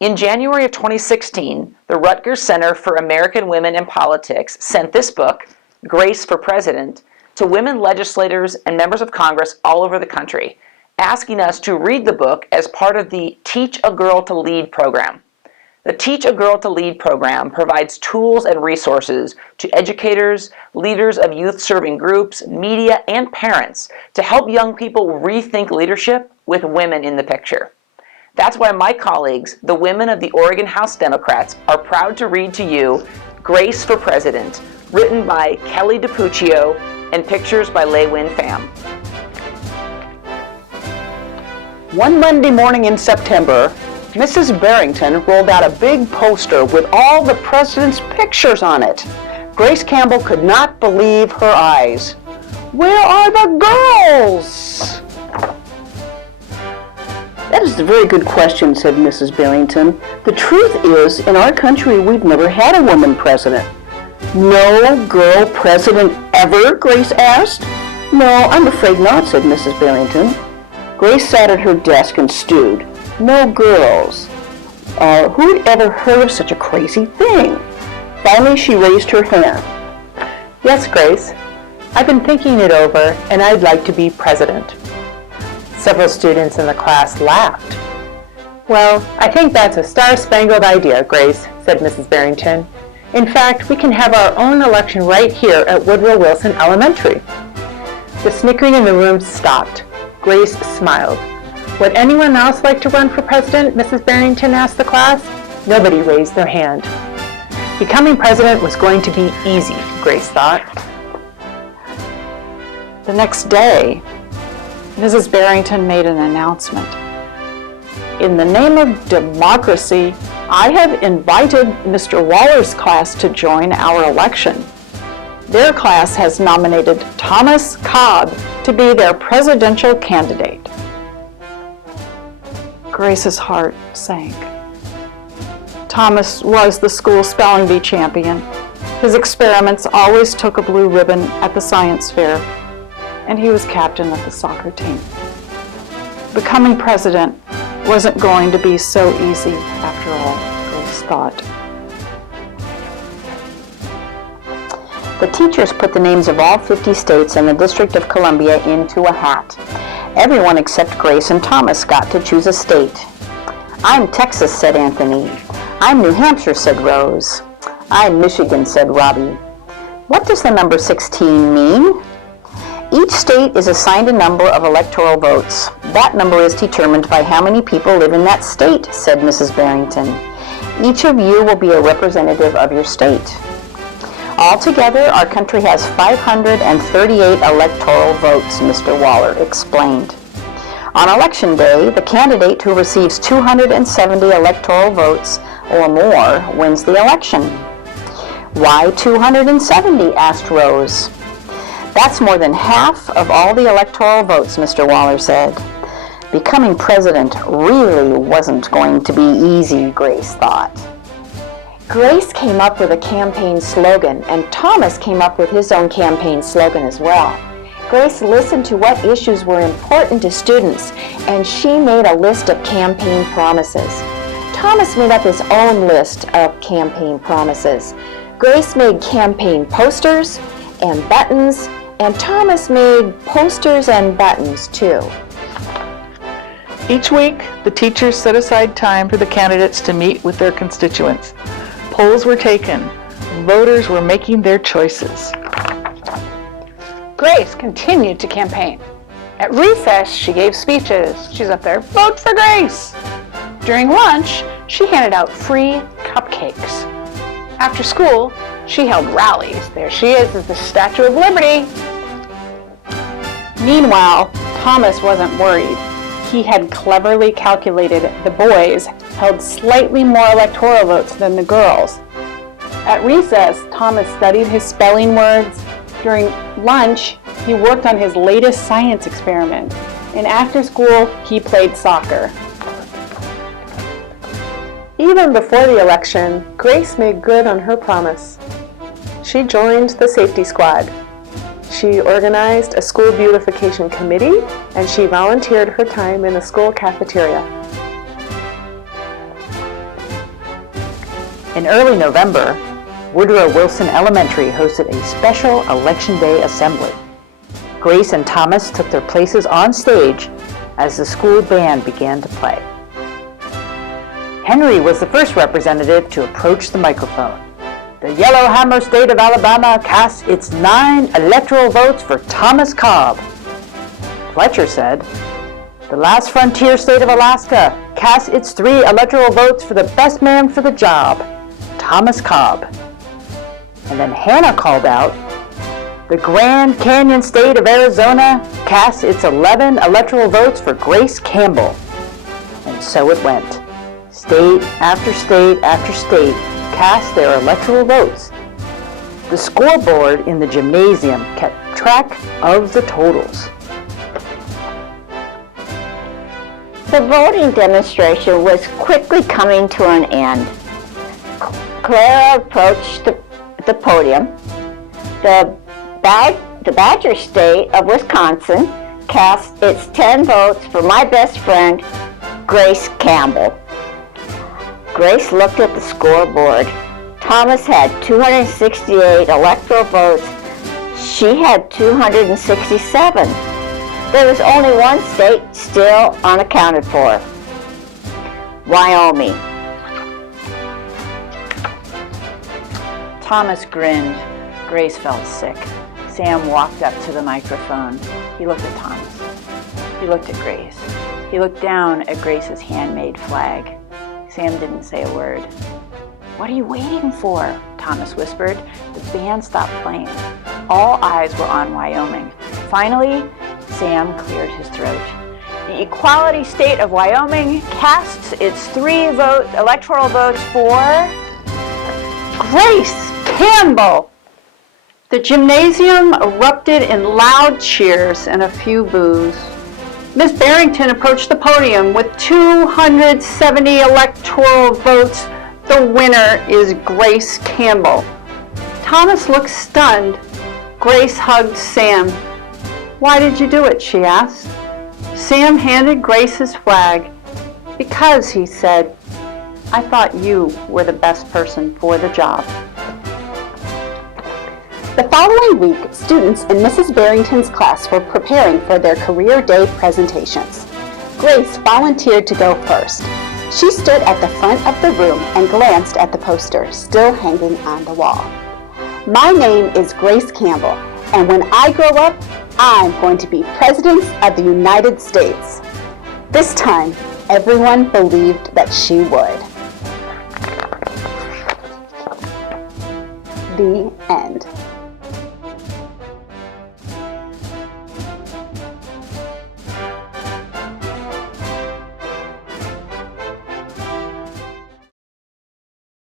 In January of 2016, the Rutgers Center for American Women in Politics sent this book, Grace for President, to women legislators and members of Congress all over the country, asking us to read the book as part of the Teach a Girl to Lead program. The Teach a Girl to Lead program provides tools and resources to educators, leaders of youth-serving groups, media, and parents to help young people rethink leadership with women in the picture. That's why my colleagues, the women of the Oregon House Democrats, are proud to read to you Grace for President, written by Kelly DiPuccio and pictures by Lei Win Pham. One Monday morning in September, Mrs. Barrington rolled out a big poster with all the president's pictures on it. Grace Campbell could not believe her eyes. Where are the girls? That is a very good question, said Mrs. Barrington. The truth is, in our country, we've never had a woman president. No girl president ever? Grace asked. No, I'm afraid not, said Mrs. Barrington. Grace sat at her desk and stewed. No girls. Who'd ever heard of such a crazy thing? Finally, she raised her hand. Yes, Grace. I've been thinking it over, and I'd like to be president. Several students in the class laughed. Well, I think that's a star-spangled idea, Grace, said Mrs. Barrington. In fact, we can have our own election right here at Woodrow Wilson Elementary. The snickering in the room stopped. Grace smiled. Would anyone else like to run for president? Mrs. Barrington asked the class. Nobody raised their hand. Becoming president was going to be easy, Grace thought. The next day, Mrs. Barrington made an announcement. In the name of democracy, I have invited Mr. Waller's class to join our election. Their class has nominated Thomas Cobb to be their presidential candidate. Grace's heart sank. Thomas was the school spelling bee champion. His experiments always took a blue ribbon at the science fair, and he was captain of the soccer team. Becoming president wasn't going to be so easy after all, Grace thought. The teachers put the names of all 50 states and the District of Columbia into a hat. Everyone except Grace and Thomas got to choose a state. I'm Texas, said Anthony. I'm New Hampshire, said Rose. I'm Michigan, said Robbie. What does the number 16 mean? Each state is assigned a number of electoral votes. That number is determined by how many people live in that state, said Mrs. Barrington. Each of you will be a representative of your state. Altogether, our country has 538 electoral votes, Mr. Waller explained. On Election Day, the candidate who receives 270 electoral votes or more wins the election. Why 270? Asked Rose. That's more than half of all the electoral votes, Mr. Waller said. Becoming president really wasn't going to be easy, Grace thought. Grace came up with a campaign slogan, and Thomas came up with his own campaign slogan as well. Grace listened to what issues were important to students, and she made a list of campaign promises. Thomas made up his own list of campaign promises. Grace made campaign posters and buttons, and Thomas made posters and buttons too. Each week, the teachers set aside time for the candidates to meet with their constituents. Polls were taken. Voters were making their choices. Grace continued to campaign. At recess, she gave speeches. She's up there, vote for Grace! During lunch, she handed out free cupcakes. After school, she held rallies. There she is at the Statue of Liberty. Meanwhile, Thomas wasn't worried. He had cleverly calculated the boys held slightly more electoral votes than the girls. At recess, Thomas studied his spelling words. During lunch, he worked on his latest science experiment. And after school, he played soccer. Even before the election, Grace made good on her promise. She joined the safety squad. She organized a school beautification committee, and she volunteered her time in the school cafeteria. In early November, Woodrow Wilson Elementary hosted a special Election Day assembly. Grace and Thomas took their places on stage as the school band began to play. Henry was the first representative to approach the microphone. The Yellowhammer State of Alabama casts its 9 electoral votes for Thomas Cobb. Fletcher said, the last frontier state of Alaska casts its 3 electoral votes for the best man for the job, Thomas Cobb. And then Hannah called out, the Grand Canyon state of Arizona casts its 11 electoral votes for Grace Campbell. And so it went. State after state after state cast their electoral votes. The scoreboard in the gymnasium kept track of the totals. The voting demonstration was quickly coming to an end. Clara approached the podium. The Badger State of Wisconsin cast its 10 votes for my best friend, Grace Campbell. Grace looked at the scoreboard. Thomas had 268 electoral votes. She had 267. There was only one state still unaccounted for, Wyoming. Thomas grinned. Grace felt sick. Sam walked up to the microphone. He looked at Thomas. He looked at Grace. He looked down at Grace's handmade flag. Sam didn't say a word. "What are you waiting for?" Thomas whispered. The band stopped playing. All eyes were on Wyoming. Finally, Sam cleared his throat. The equality state of Wyoming casts its 3 electoral votes for Grace Campbell! The gymnasium erupted in loud cheers and a few boos. Miss Barrington approached the podium with 270 electoral votes. The winner is Grace Campbell. Thomas looked stunned. Grace hugged Sam. "Why did you do it?" she asked. Sam handed Grace his flag. "Because," he said, "I thought you were the best person for the job." The following week, students in Mrs. Barrington's class were preparing for their career day presentations. Grace volunteered to go first. She stood at the front of the room and glanced at the poster still hanging on the wall. "My name is Grace Campbell, and when I grow up, I'm going to be President of the United States." This time, everyone believed that she would. The end.